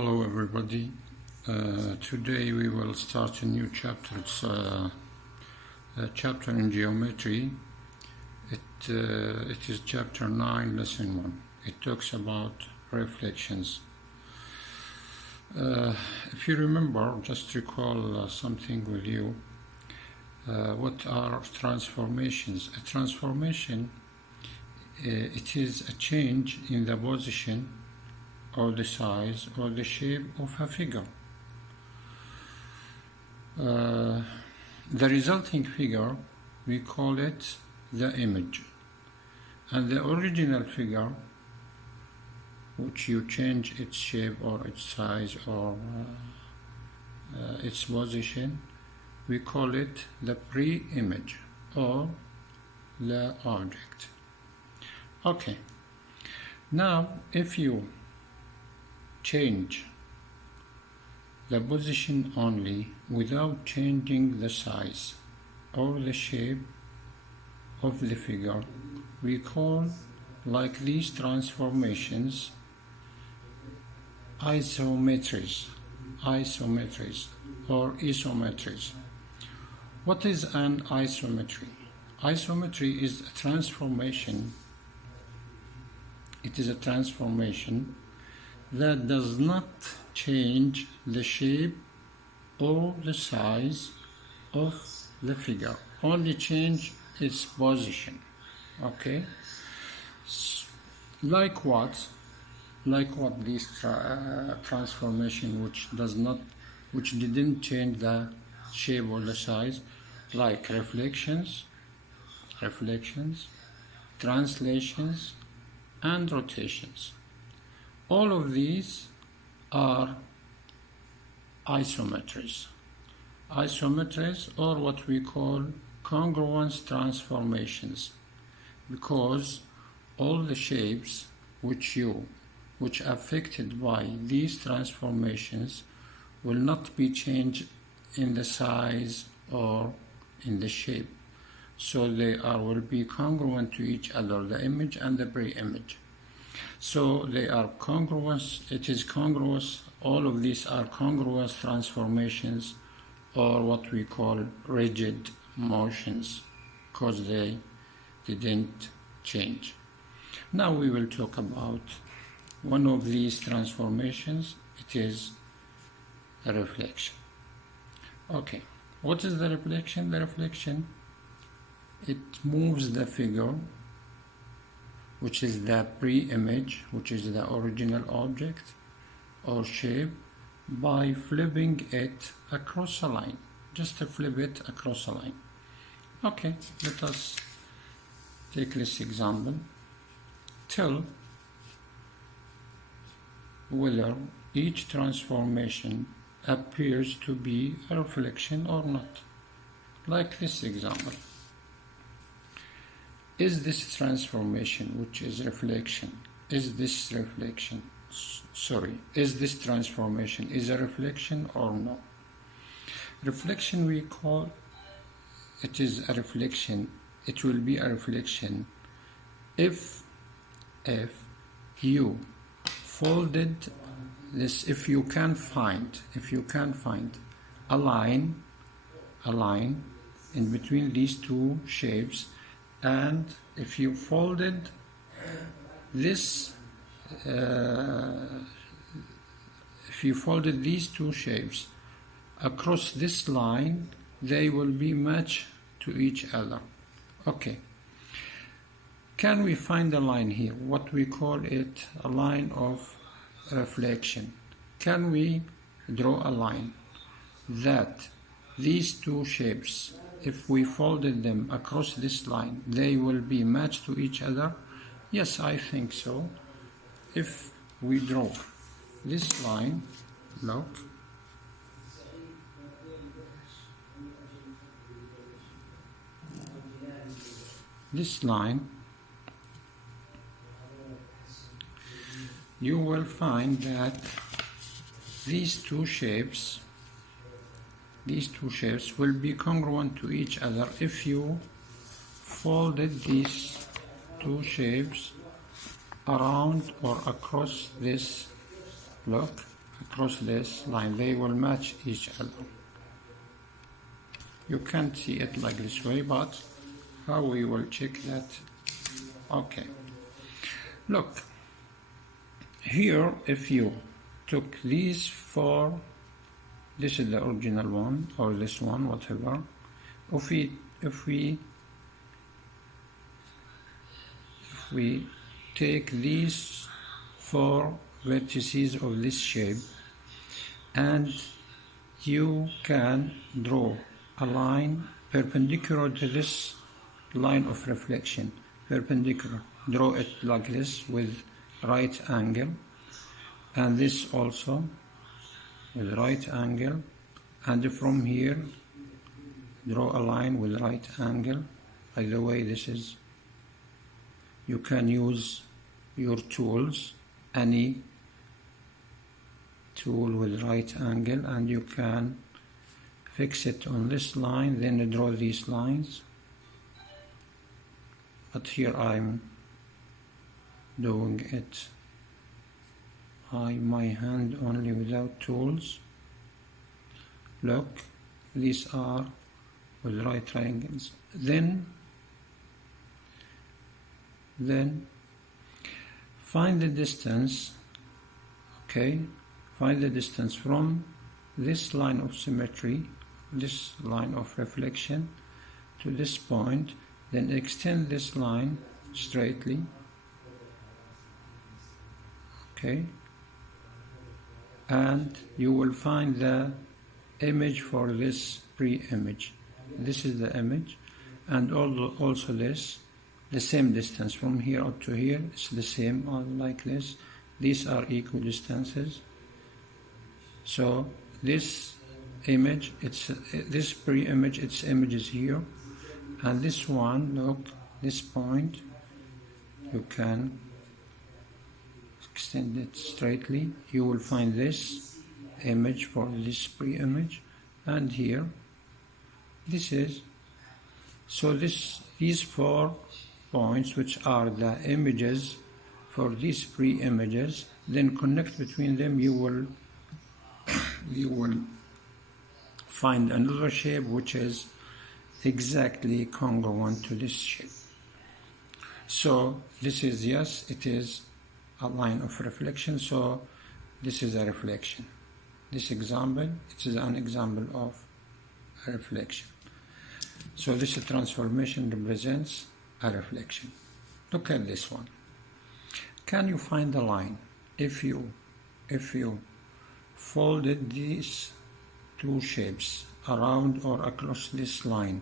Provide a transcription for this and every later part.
Hello everybody. Today we will start a new chapter. It's a chapter in geometry. It is chapter 9, lesson 1. It talks about reflections. If you remember, just recall something with you. What are transformations? A transformation, it is a change in the position or the size or the shape of a figure. The resulting figure, we call it the image, and the original figure, which you change its shape or its size or its position, we call it the pre-image or the object. Okay, now if you change the position only without changing the size or the shape of the figure, we call like these transformations isometries or isometries. What is an isometry? Isometry is a transformation. It is a transformation that does not change the shape or the size of the figure, only change its position. Okay, like what this transformation which didn't change the shape or the size, like reflections, translations, and rotations. All of these are isometries, or what we call congruence transformations, because all the shapes which affected by these transformations will not be changed in the size or in the shape, so they will be congruent to each other, the image and the pre-image. So they are congruous. It is congruous. All of these are congruous transformations, or what we call rigid motions, because they didn't change. Now we will talk about one of these transformations. It is a reflection. Okay, what is the reflection? The reflection, it moves the figure, which is the pre-image, which is the original object or shape, by flipping it across a line. Just to flip it across a line. Okay, let us take this example. Tell whether each transformation appears to be a reflection or not. Like this example. Is this transformation, which is reflection, is this transformation is a reflection or no? Reflection, we call it is a reflection. It will be a reflection if you folded this, if you can find a line in between these two shapes, and if you folded this, if you folded these two shapes across this line, they will be matched to each other. Okay. Can we find a line here? What we call it a line of reflection. Can we draw a line that these two shapes, if we folded them across this line, they will be matched to each other? Yes, I think so. If we draw this line, look, this line, you will find that these two shapes will be congruent to each other if you folded these two shapes around or across this, look, across this line, they will match each other. You can't see it like this way, but how we will check that? Okay, look here. If you took these four, this is the original one, or this one, whatever. If we take these four vertices of this shape, and you can draw a line perpendicular to this line of reflection, perpendicular. Draw it like this with right angle, and this also with right angle, and from here draw a line with right angle. By the way, this is, you can use your tools, any tool with right angle, and you can fix it on this line, then draw these lines. But here I'm doing it by my hand only, without tools. Look, these are with right triangles. Then find the distance. Okay, find the distance from this line of symmetry, this line of reflection, to this point, then extend this line straightly. Okay, and you will find the image for this pre-image. This is the image, and also this, the same distance from here up to here, it's the same, like this. These are equal distances. So this image, it's this pre-image, its image is here, and this one, look, this point, you can extend it straightly. You will find this image for this pre-image, and here this is. So these 4 points, which are the images for these pre-images, then connect between them. You will find another shape which is exactly congruent to this shape. So this is, yes, it is a line of reflection. So this is a reflection. This example, it is an example of a reflection. So this transformation represents a reflection. Look at this one. Can you find a line? If you folded these 2 shapes around or across this line,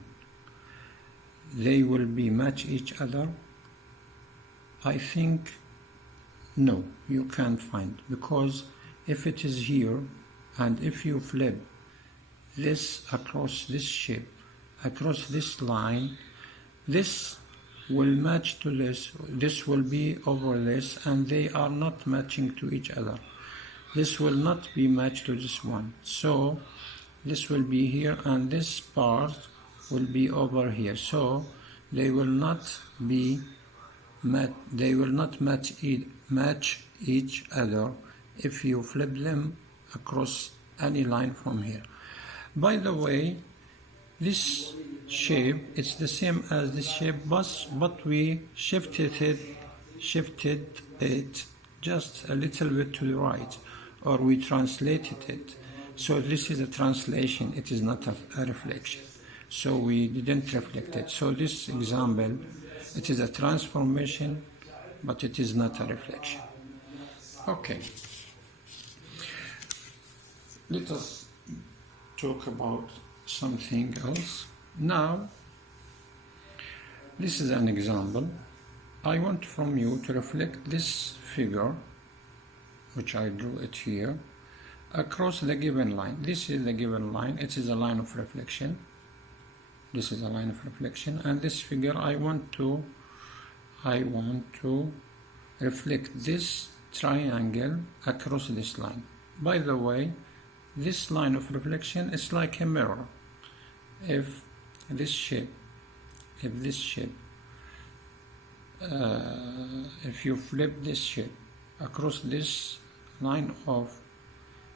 they will be match each other? I think no, you can't find, because if it is here, and if you flip this across this shape, across this line, this will match to this, this will be over this, and they are not matching to each other. This will not be matched to this one. So this will be here, and this part will be over here. So they will not be match each other if you flip them across any line from here. By the way, this shape, it's the same as this shape, but we shifted it just a little bit to the right, or we translated it. So this is a translation, it is not a reflection. So we didn't reflect it. So this example, it is a transformation, but it is not a reflection. Okay. Let us talk about something else. Now, this is an example. I want from you to reflect this figure, which I drew it here, across the given line. This is the given line. It is a line of reflection. This is a line of reflection, and this figure I want to reflect this triangle across this line. By the way, this line of reflection is like a mirror. If this shape, if you flip this shape across this line of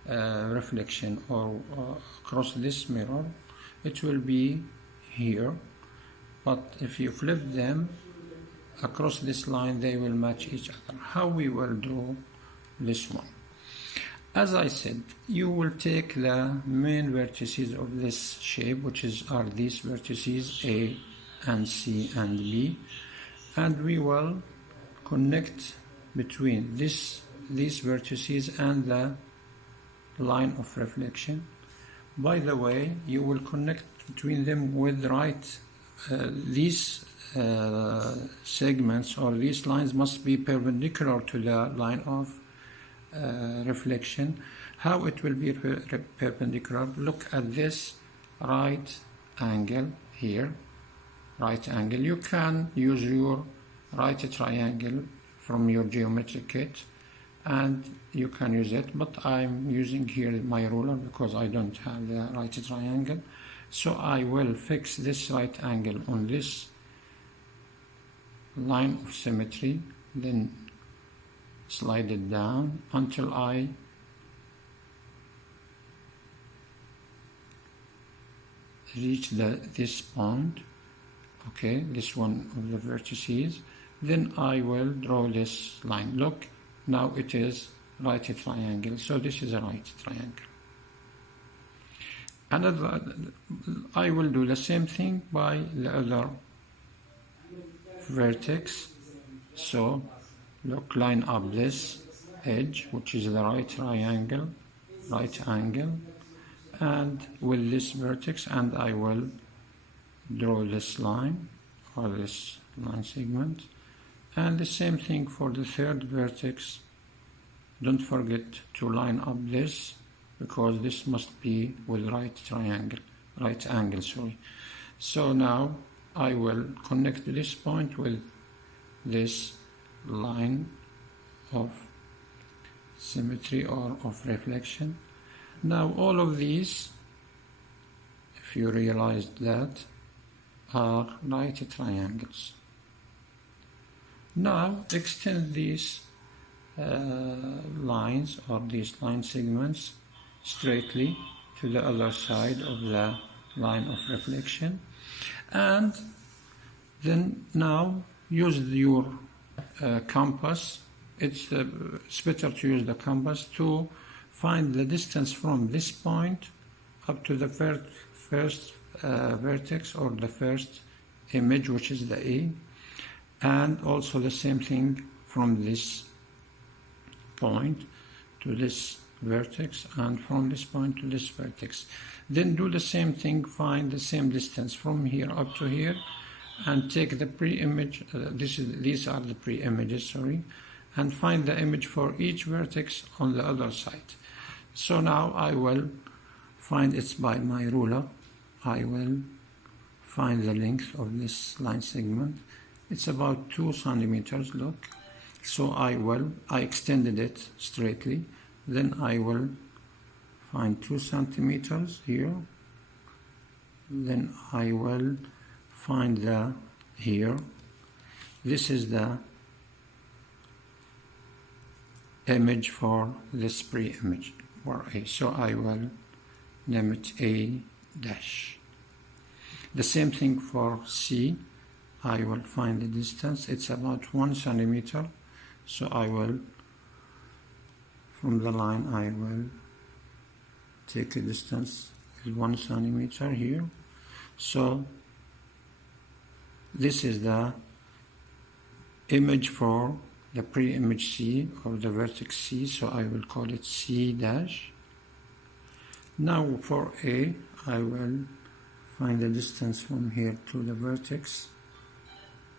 reflection or across this mirror, it will be here, but if you flip them across this line, they will match each other. How we will do this one? As I said, you will take the main vertices of this shape, which are these vertices A and C and B, and we will connect between these vertices and the line of reflection. By the way, you will connect between them with these segments or these lines must be perpendicular to the line of reflection. How it will be perpendicular? Look at this right angle here, right angle. You can use your right triangle from your geometry kit and you can use it, but I'm using here my ruler because I don't have the right triangle. So I will fix this right angle on this line of symmetry, then slide it down until I reach this point, okay, this one of the vertices. Then I will draw this line. Look, now it is right triangle, so this is a right triangle. I will do the same thing by the other vertex. So look, line up this edge, which is the right triangle, right angle, and with this vertex, and I will draw this line or this line segment, and the same thing for the third vertex. Don't forget to line up this, because this must be with right angle, sorry. So now I will connect this point with this line of symmetry or of reflection. Now all of these, if you realized that, are right triangles. Now extend these lines or these line segments straightly to the other side of the line of reflection, and then now use your compass. It's better to use the compass to find the distance from this point up to the first vertex or the first image, which is the A, and also the same thing from this point to this vertex, and from this point to this vertex. Then do the same thing, find the same distance from here up to here, and take the pre-image, these are the pre-images, sorry, and find the image for each vertex on the other side. So now I will find it's by my ruler. I will find the length of this line segment. It's about 2 centimeters, look. So I extended it straightly. Then I will find 2 centimeters here. Then I will find here. This is the image for this pre-image for A. So I will name it A dash. The same thing for C. I will find the distance. It's about 1 centimeter. So I will, from the line, I will take a distance with 1 centimeter here. So this is the image for the pre-image C or the vertex C, so I will call it C dash. Now for A, I will find the distance from here to the vertex.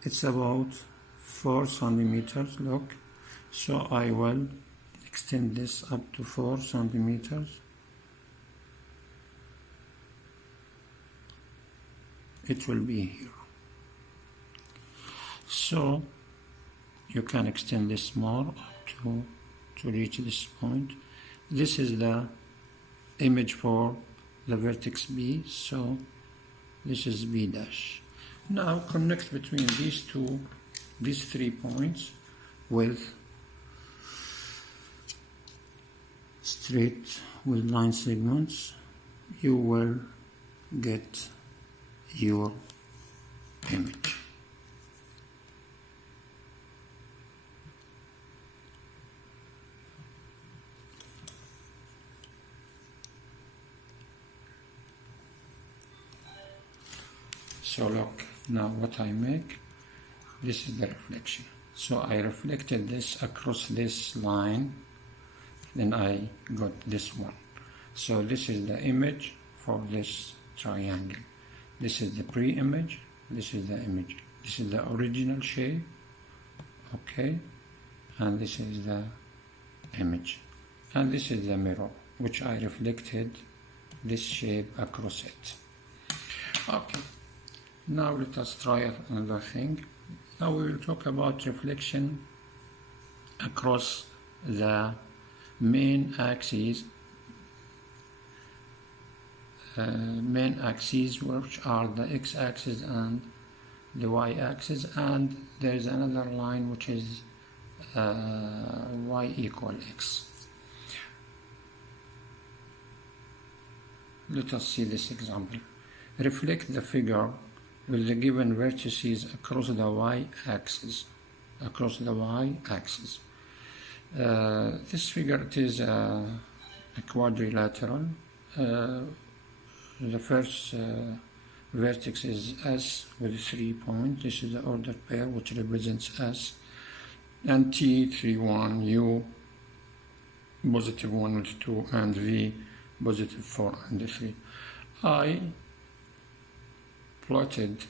It's about 4 centimeters, look. So I will extend this up to 4 centimeters. It will be here. So you can extend this more up to reach this point. This is the image for the vertex B, so this is B dash. Now connect between these 3 points with straight with line segments, you will get your image. So look, now what I make, this is the reflection. So I reflected this across this line, then I got this one. So this is the image for this triangle. This is the pre-image, this is the image. This is the original shape, okay? And this is the image. And this is the mirror, which I reflected this shape across it. Okay, now let us try another thing. Now we will talk about reflection across the main axes, which are the x-axis and the y-axis, and there is another line which is y equal x. Let us see this example. Reflect the figure with the given vertices across the y-axis. This figure, it is a quadrilateral. The first vertex is S with 3 points. This is the ordered pair which represents S, and T 3 1, U positive 1 with 2, and V positive 4 and 3. I plotted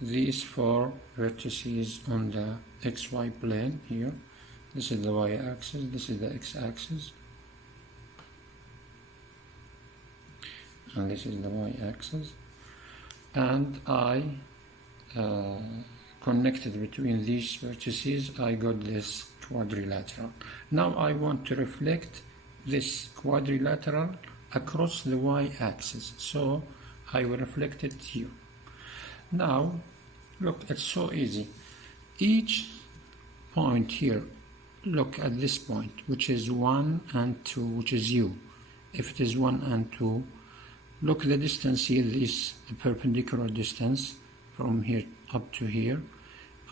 these 4 vertices on the XY plane here. This is the y-axis, this is the x-axis, and this is the y-axis, and I connected between these vertices. I got this quadrilateral. Now I want to reflect this quadrilateral across the y-axis, so I will reflect it here. Now look, it's so easy. Each point here, look at this point, which is 1 and 2, which is U. If it is 1 and 2, look the distance here, this perpendicular distance from here up to here.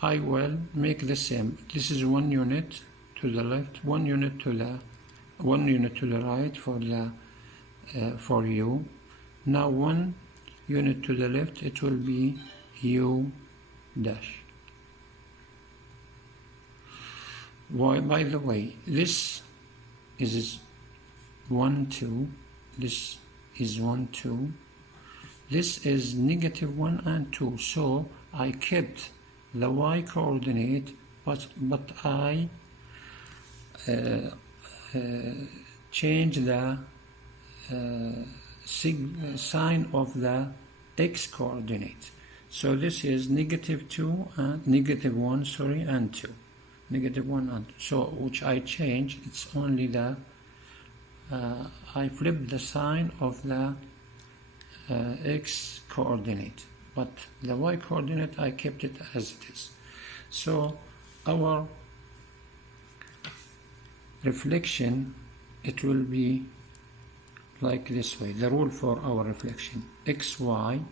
I will make the same. This is 1 unit to the left, 1 unit to the right for the for U. Now 1 unit to the left, it will be U dash. Why, by the way, this is 1 2, this is 1 2, this is negative 1 and 2, so I kept the y coordinate, but I changed the sign of the x coordinate. So this is negative 2 and negative 1, sorry, and 2. Negative 1 and 2. So which I changed, it's only the I flipped the sign of the x coordinate, but the y coordinate I kept it as it is. So our reflection, it will be like this way. The rule for our reflection, xy,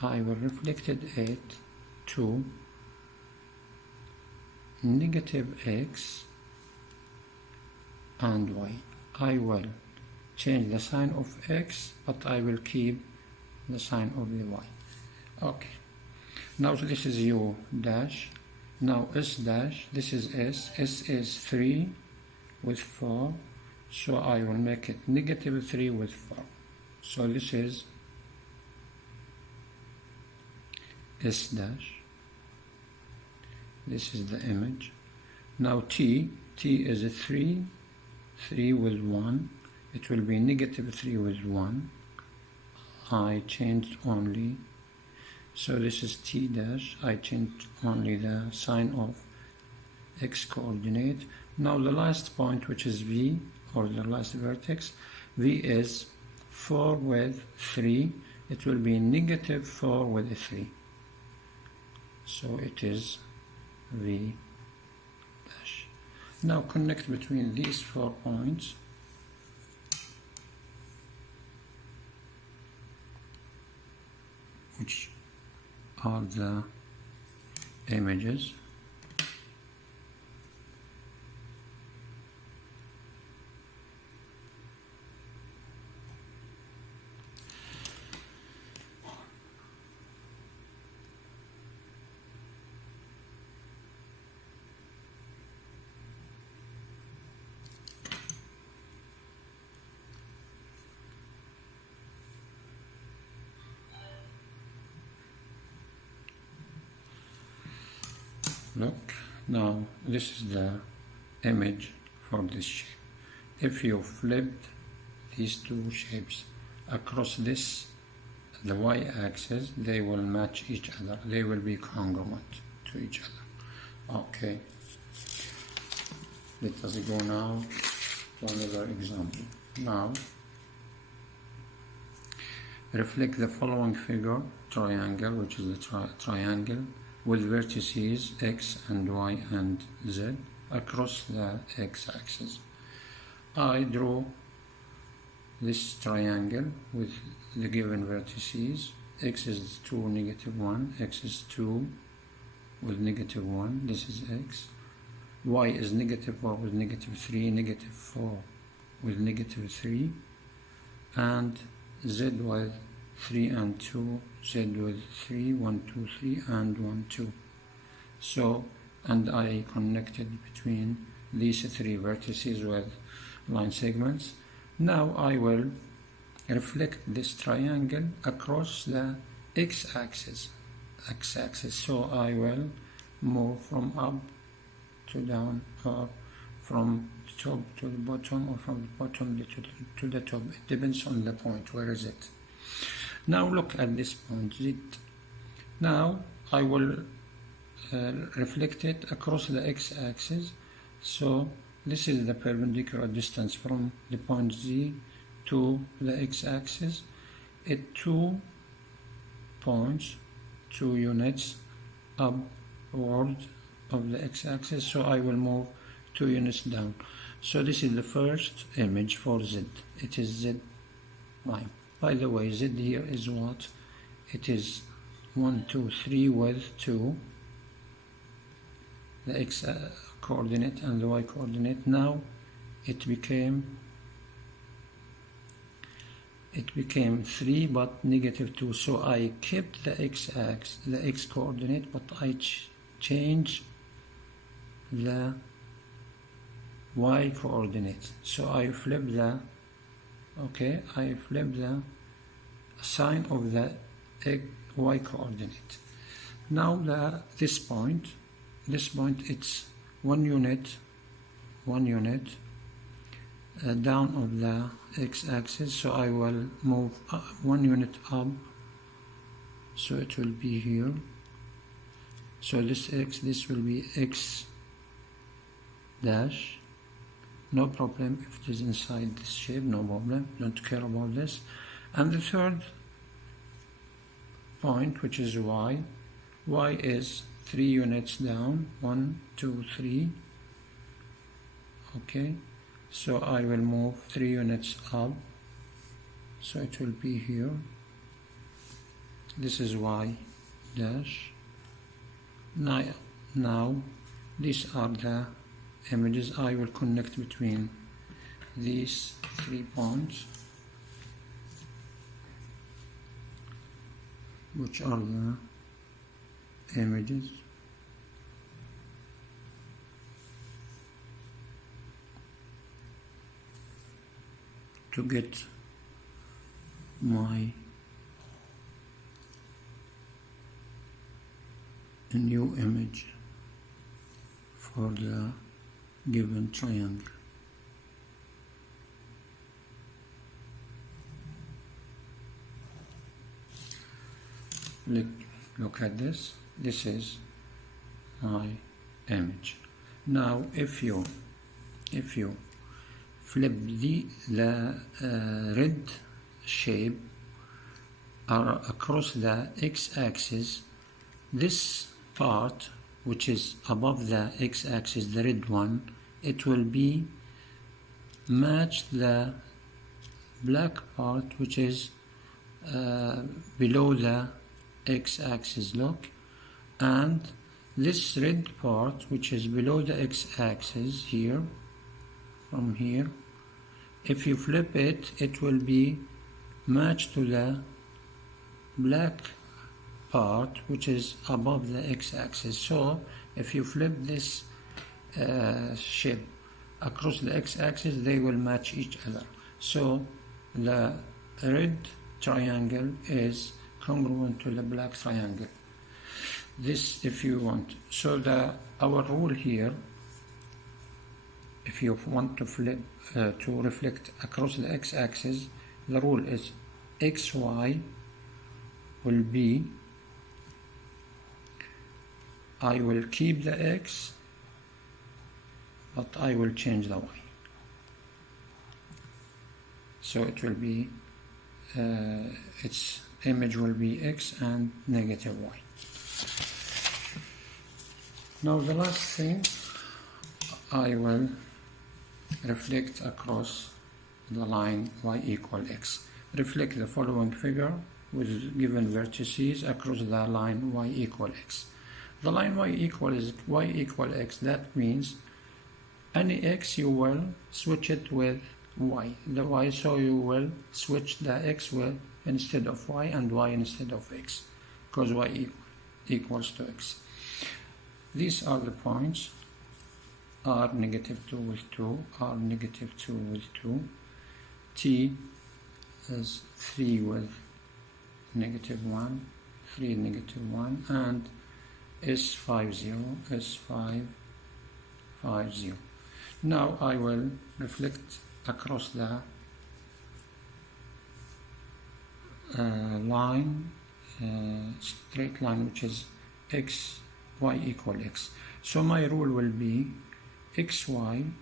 I will reflect it to negative x and y. I will change the sign of x, but I will keep the sign of the y. Okay, now this is u dash. Now s dash, this is s. S is 3 with 4, so I will make it negative 3 with 4. So this is s dash. This is the image. Now t is a 3 with 1. It will be negative 3 with 1. I changed only, so this is t dash. I changed only the sign of x coordinate. Now the last point, which is v, or the last vertex, v is 4 with 3. It will be negative 4 with 3. So it is v dash. Now connect between these 4 points. which are the images. Look, now this is the image for this shape. If you flipped these two shapes across this, the y-axis, they will match each other. They will be congruent to each other. Okay. Let us go now to another example. Now, reflect the following figure, triangle, which is the triangle, with vertices x and y and z across the x-axis. I draw this triangle with the given vertices. X is 2, -1, x is 2 with -1, this is x. Y is -4 with -3, -4 with -3, and z with 3 and 2, z with 3, 1, 2, 3, and 1, 2. So, and I connected between these three vertices with line segments. Now I will reflect this triangle across the x-axis. So I will move from up to down, or from the top to the bottom, or from the bottom to the top. It depends on the point. Where is it? Now look at this point Z. Now I will reflect it across the x-axis. So this is the perpendicular distance from the point Z to the x-axis. At 2 points, 2 units upward of the x-axis. So I will move 2 units down. So this is the first image for Z. It is Z prime. By the way, Z here is what? It is 1, 2, 3 with 2, the x coordinate and the y coordinate. Now it became 3 but -2. So I kept the x-axis, the x coordinate, but I changed the y coordinate. So I flip the sign of the y coordinate. Now this point it's 1 unit down of the x-axis. So I will move 1 unit up, so it will be here. So this will be x dash. No problem if it is inside this shape, no problem, don't care about this. And the third point, which is y is 3 units down, 1, 2, 3. Okay, so I will move 3 units up, so it will be here. This is y dash. Now these are the images. I will connect between these 3 points, which are the images. To get my new image for the given triangle. Look at this. This is my image. Now if you flip the red shape across the x-axis, this part which is above the x-axis, the red one, it will be match the black part which is below the x-axis, look, and this red part which is below the x-axis here, from here, if you flip it, it will be matched to the black part which is above the x-axis. So if you flip this shape across the x-axis, they will match each other. So the red triangle is congruent to the black triangle. This, if you want. So our rule here, if you want to flip to reflect across the x-axis, the rule is xy will be, I will keep the x, but I will change the y. So it will be, its image will be x and negative y. Now the last thing, I will reflect across the line y equal x. Reflect the following figure with given vertices across the line y equal x. The line y equal x, that means any x you will switch it with y. The y, so you will switch the x with instead of y and y instead of x, because y equals to x. These are the points: r negative 2 with 2, r negative 2 with 2, t is 3 with negative 1, 3 negative 1, and s5 0, s5 5 0. Now I will reflect across the line, straight line, which is x, y equal x. So my rule will be xy,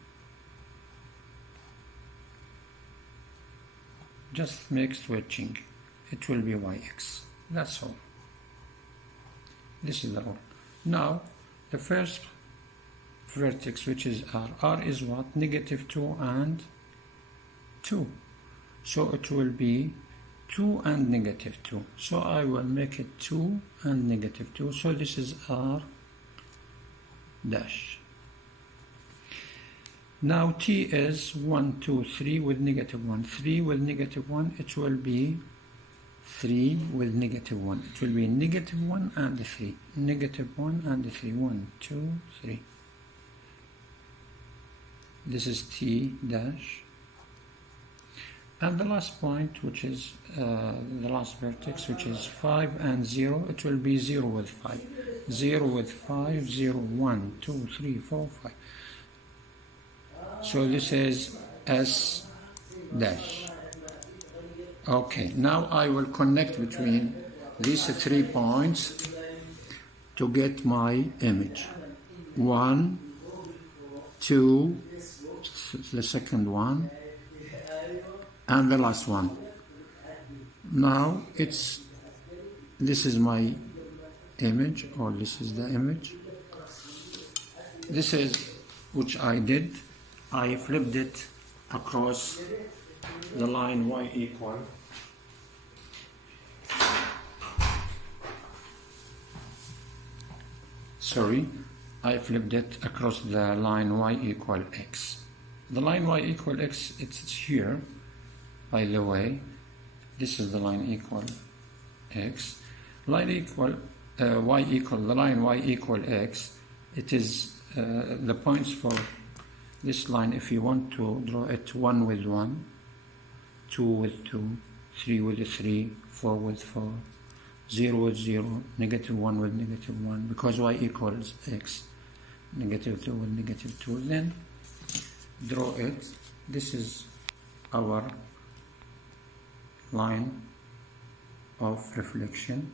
just make switching, it will be yx. That's all. This is the rule. Now the first vertex, which is r is what? Negative 2 and 2. So it will be 2 and negative 2. So I will make it 2 and negative 2. So this is r dash. Now t is 1, 2, 3 with negative 1. 3 with negative 1, it will be 3 with negative 1. It will be negative 1 and 3. Negative 1 and 3. 1, 2, 3. This is t dash. And the last point, which is the last vertex, which is 5 and 0, it will be 0 with 5. 0 with 5, 0, 1, 2, 3, 4, 5. So this is S dash. Okay, now I will connect between these 3 points to get my image. 1, 2, the second one, and the last one. Now this is my image, or this is the image. This is which I did. I flipped it across the line y equal. I flipped it across the line y equal x. The line y equal x, it's here, by the way. This is the line equal x. Line equal y equal, the line y equal x, it is the points for this line, if you want to draw it: 1 with 1, 2 with 2, 3 with 3, 4 with 4, 0 with 0, negative 1 with negative 1, because y equals x, negative 2 with negative 2. Then draw it. This is our line of reflection.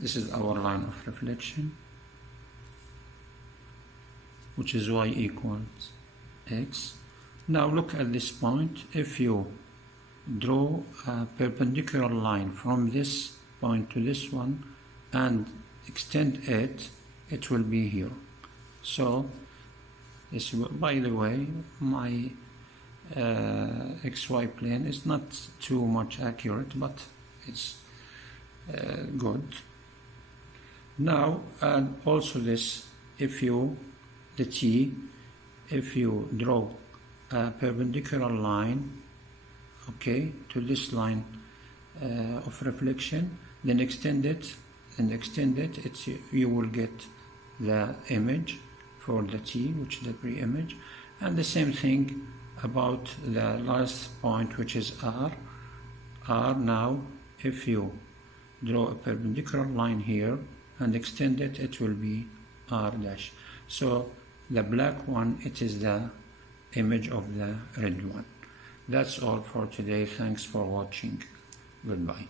This is our line of reflection, which is y equals x. Now look at this point. If you draw a perpendicular line from this point to this one and extend it, it will be here. So this, by the way, my XY plane. It's not too much accurate, but it's good. Now, and also this, if you draw a perpendicular line, okay, to this line of reflection, then extend it, you will get the image for the T, which is the pre-image. And the same thing about the last point, which is R. Now, if you draw a perpendicular line here and extend it, it will be R dash. So the black one, it is the image of the red one. That's all for today. Thanks for watching. Goodbye.